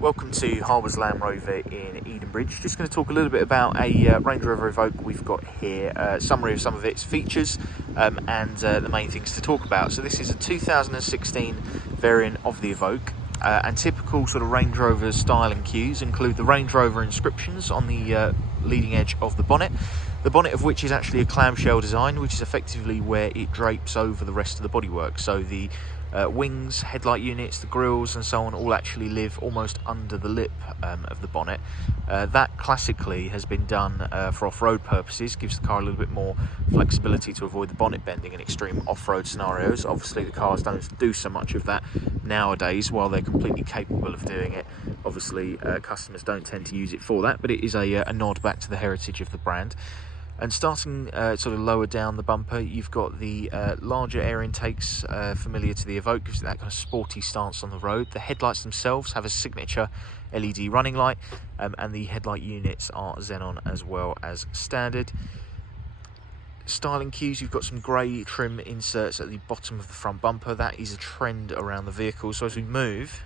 Welcome to Harbour's Land Rover in Edenbridge. Just going to talk a little bit about a Range Rover Evoque we've got here, summary of some of its features and the main things to talk about. So this is a 2016 variant of the Evoque, and typical sort of Range Rover style and cues include the Range Rover inscriptions on the leading edge of the bonnet of which is actually a clamshell design, which is effectively where it drapes over the rest of the bodywork. So the wings, headlight units, the grills and so on all actually live almost under the lip of the bonnet. That classically has been done for off-road purposes, gives the car a little bit more flexibility to avoid the bonnet bending in extreme off-road scenarios. Obviously the cars don't do so much of that nowadays, while they're completely capable of doing it. Obviously customers don't tend to use it for that, but it is a nod back to the heritage of the brand. And starting sort of lower down the bumper, you've got the larger air intakes familiar to the Evoque, gives it that kind of sporty stance on the road. The headlights themselves have a signature LED running light, and the headlight units are xenon as well as standard. Styling cues, you've got some grey trim inserts at the bottom of the front bumper. That is a trend around the vehicle. So as we move,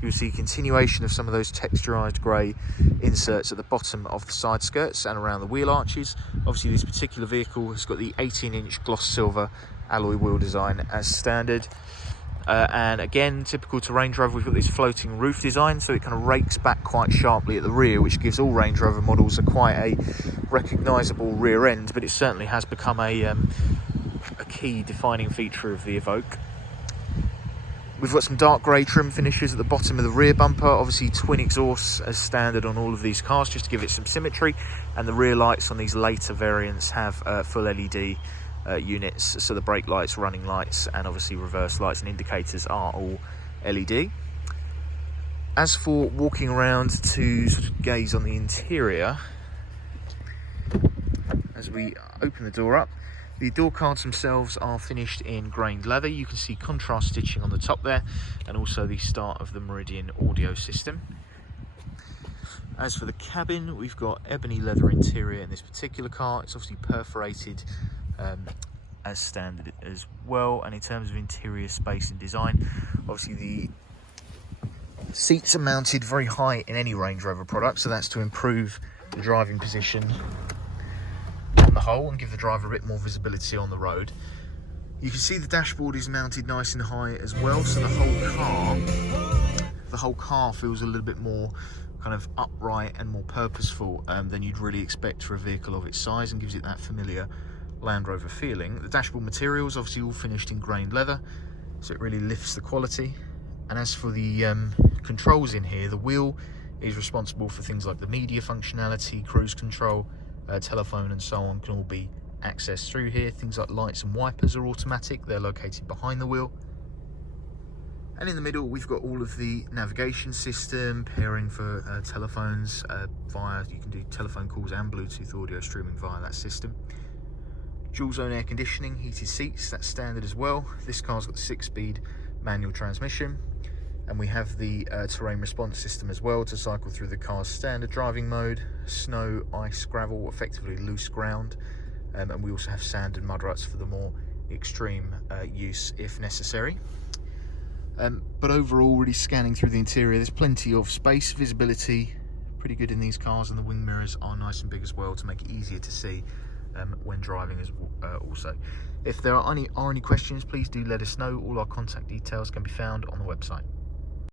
you'll see a continuation of some of those texturized grey inserts at the bottom of the side skirts and around the wheel arches. Obviously this particular vehicle has got the 18-inch gloss silver alloy wheel design as standard. And again, typical to Range Rover, we've got this floating roof design, so it kind of rakes back quite sharply at the rear, which gives all Range Rover models quite a recognisable rear end, but it certainly has become a key defining feature of the Evoque. We've got some dark grey trim finishes at the bottom of the rear bumper, obviously twin exhausts as standard on all of these cars, just to give it some symmetry, and the rear lights on these later variants have full LED units, so the brake lights, running lights and obviously reverse lights and indicators are all LED. As for walking around to sort of gaze on the interior, as we open the door up, the door cards themselves are finished in grained leather. You can see contrast stitching on the top there, and also the start of the Meridian audio system. As for the cabin, we've got ebony leather interior in this particular car. It's obviously perforated as standard as well. And in terms of interior space and design, obviously the seats are mounted very high in any Range Rover product, so that's to improve the driving position on the whole and give the driver a bit more visibility on the road. You can see the dashboard is mounted nice and high as well, so the whole car feels a little bit more kind of upright and more purposeful than you'd really expect for a vehicle of its size, and gives it that familiar Land Rover feeling. The dashboard materials obviously all finished in grained leather, so it really lifts the quality. And as for the controls in here, the wheel is responsible for things like the media functionality, cruise control, telephone and so on can all be accessed through here. Things like lights and wipers are automatic, they're located behind the wheel. And in the middle we've got all of the navigation system, pairing for telephones you can do telephone calls and Bluetooth audio streaming via that system. Dual zone air conditioning, heated seats, that's standard as well. This car's got the 6-speed manual transmission, and we have the terrain response system as well to cycle through the car's standard driving mode, snow, ice, gravel, effectively loose ground, and we also have sand and mud ruts for the more extreme use if necessary. But overall, really scanning through the interior, there's plenty of space, visibility pretty good in these cars, and the wing mirrors are nice and big as well to make it easier to see when driving as also. If there are any questions, please do let us know. All our contact details can be found on the website.